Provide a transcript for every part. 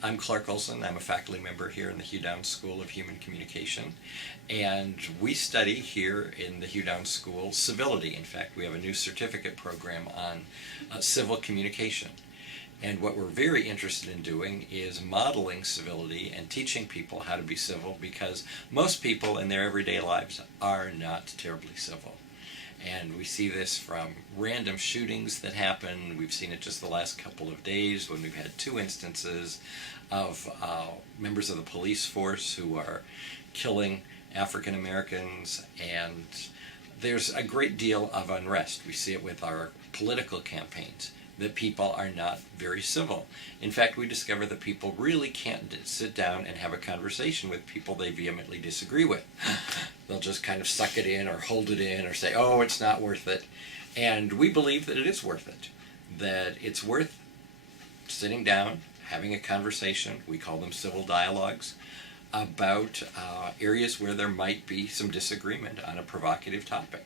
I'm Clark Olsen. I'm a faculty member here in the Hugh Downs School of Human Communication, and we study here in the Hugh Downs School civility. In fact, we have a new certificate program on civil communication. And what we're very interested in doing is modeling civility and teaching people how to be civil, because most people in their everyday lives are not terribly civil. And we see this from random shootings that happen. We've seen it just the last couple of days when we've had two instances of members of the police force who are killing African Americans, and there's a great deal of unrest. We see it with our political campaigns, that people are not very civil. In fact, we discover that people really can't sit down and have a conversation with people they vehemently disagree with. They'll just kind of suck it in or hold it in or say, oh, it's not worth it. And we believe that it is worth it, that it's worth sitting down, having a conversation, we call them civil dialogues, about areas where there might be some disagreement on a provocative topic.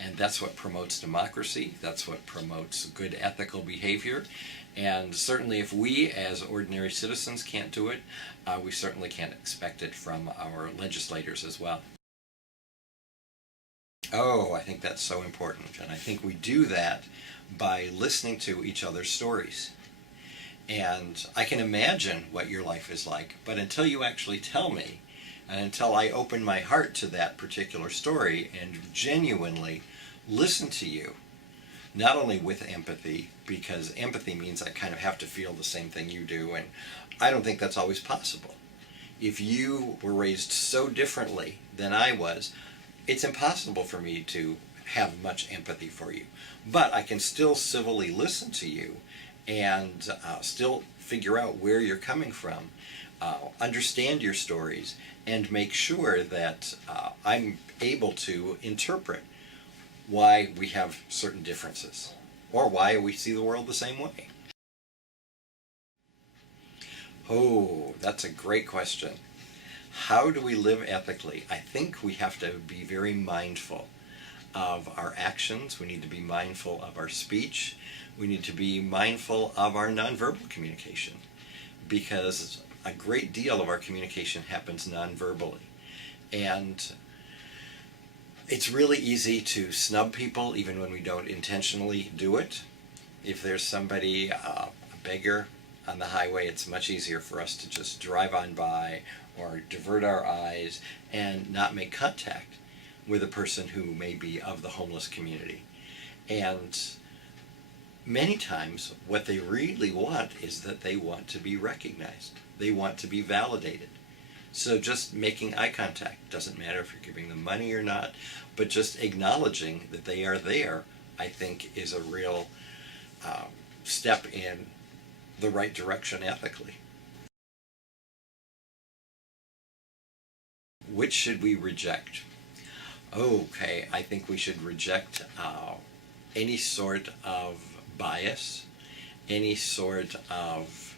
And that's what promotes democracy, that's what promotes good ethical behavior, and certainly if we as ordinary citizens can't do it, we certainly can't expect it from our legislators as well. Oh, I think that's so important, and I think we do that by listening to each other's stories. And I can imagine what your life is like, but until you actually tell me, and until I open my heart to that particular story and genuinely listen to you, not only with empathy, because empathy means I kind of have to feel the same thing you do, and I don't think that's always possible. If you were raised so differently than I was, it's impossible for me to have much empathy for you. But I can still civilly listen to you and still figure out where you're coming from, understand your stories, and make sure that I'm able to interpret why we have certain differences, or why we see the world the same way. Oh, that's a great question. How do we live ethically? I think we have to be very mindful of our actions. We need to be mindful of our speech. We need to be mindful of our nonverbal communication, because a great deal of our communication happens nonverbally. And it's really easy to snub people even when we don't intentionally do it. If there's somebody, a beggar on the highway, it's much easier for us to just drive on by or divert our eyes and not make contact with a person who may be of the homeless community. And many times what they really want is that they want to be recognized. They want to be validated. So just making eye contact, doesn't matter if you're giving them money or not, but just acknowledging that they are there, I think is a real step in the right direction ethically. Which should we reject? Okay, I think we should reject any sort of bias, any sort of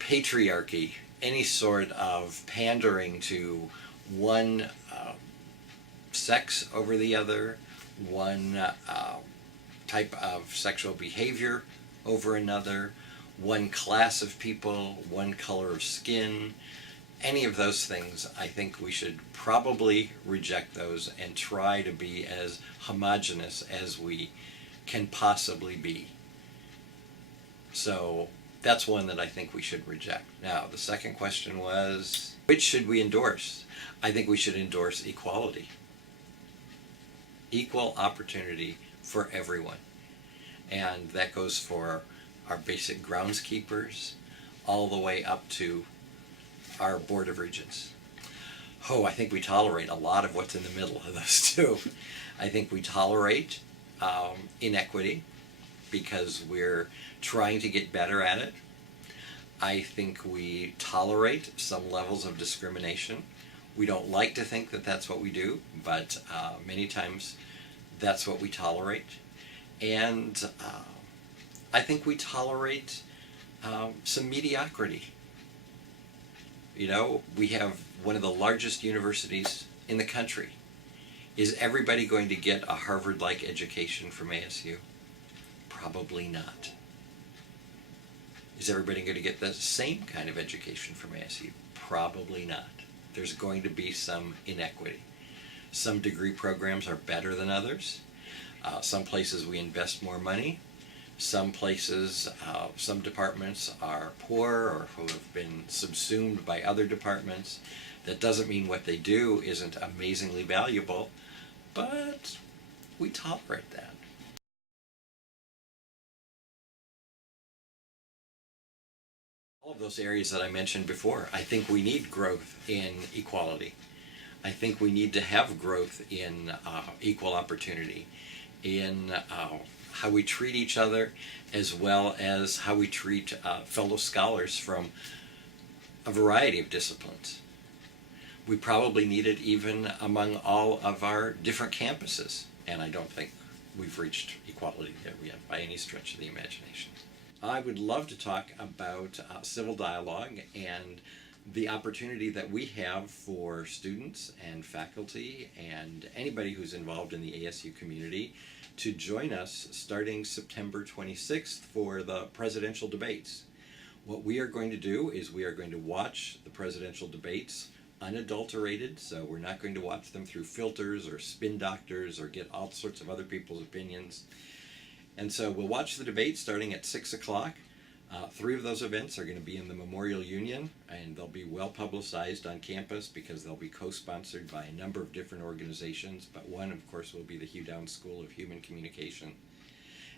patriarchy, any sort of pandering to one sex over the other, one type of sexual behavior over another, one class of people, one color of skin. Any of those things, I think we should probably reject those and try to be as homogeneous as we can possibly be. So that's one that I think we should reject. Now, the second question was, which should we endorse? I think we should endorse equality. Equal opportunity for everyone. And that goes for our basic groundskeepers all the way up to our Board of Regents. I think we tolerate a lot of what's in the middle of those two. I think we tolerate inequity because we're trying to get better at it. I think we tolerate some levels of discrimination. We don't like to think that that's what we do, but many times that's what we tolerate. And I think we tolerate some mediocrity. You know, we have one of the largest universities in the country. Is everybody going to get a Harvard-like education from ASU? Probably not. Is everybody going to get the same kind of education from ASU? Probably not. There's going to be some inequity. Some degree programs are better than others. Some places we invest more money. Some places, some departments are poor or who have been subsumed by other departments. That doesn't mean what they do isn't amazingly valuable, but we tolerate that. All of those areas that I mentioned before, I think we need growth in equality. I think we need to have growth in equal opportunity, in how we treat each other, as well as how we treat fellow scholars from a variety of disciplines. We probably need it even among all of our different campuses, and I don't think we've reached equality there yet by any stretch of the imagination. I would love to talk about civil dialogue and the opportunity that we have for students and faculty and anybody who's involved in the ASU community to join us starting September 26th for the presidential debates. What we are going to do is we are going to watch the presidential debates unadulterated, so we're not going to watch them through filters or spin doctors or get all sorts of other people's opinions. And so we'll watch the debate starting at 6 o'clock. 3 of those events are going to be in the Memorial Union, and they'll be well publicized on campus because they'll be co-sponsored by a number of different organizations, but one, of course, will be the Hugh Downs School of Human Communication.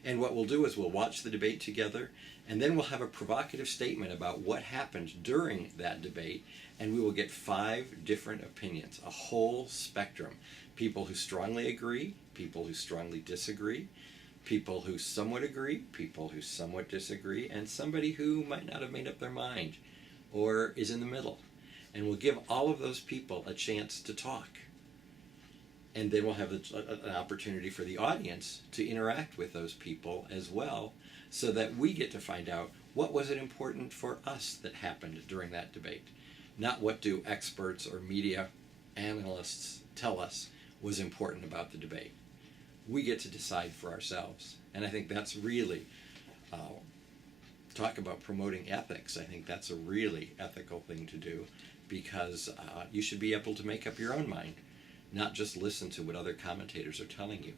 And what we'll do is we'll watch the debate together, and then we'll have a provocative statement about what happened during that debate, and we will get 5 different opinions, a whole spectrum. People who strongly agree, people who strongly disagree, people who somewhat agree, people who somewhat disagree, and somebody who might not have made up their mind or is in the middle. And we'll give all of those people a chance to talk. And then we'll have an opportunity for the audience to interact with those people as well, so that we get to find out what was it important for us that happened during that debate. Not what do experts or media analysts tell us was important about the debate. We get to decide for ourselves. And I think that's really, talk about promoting ethics, I think that's a really ethical thing to do, because you should be able to make up your own mind, not just listen to what other commentators are telling you.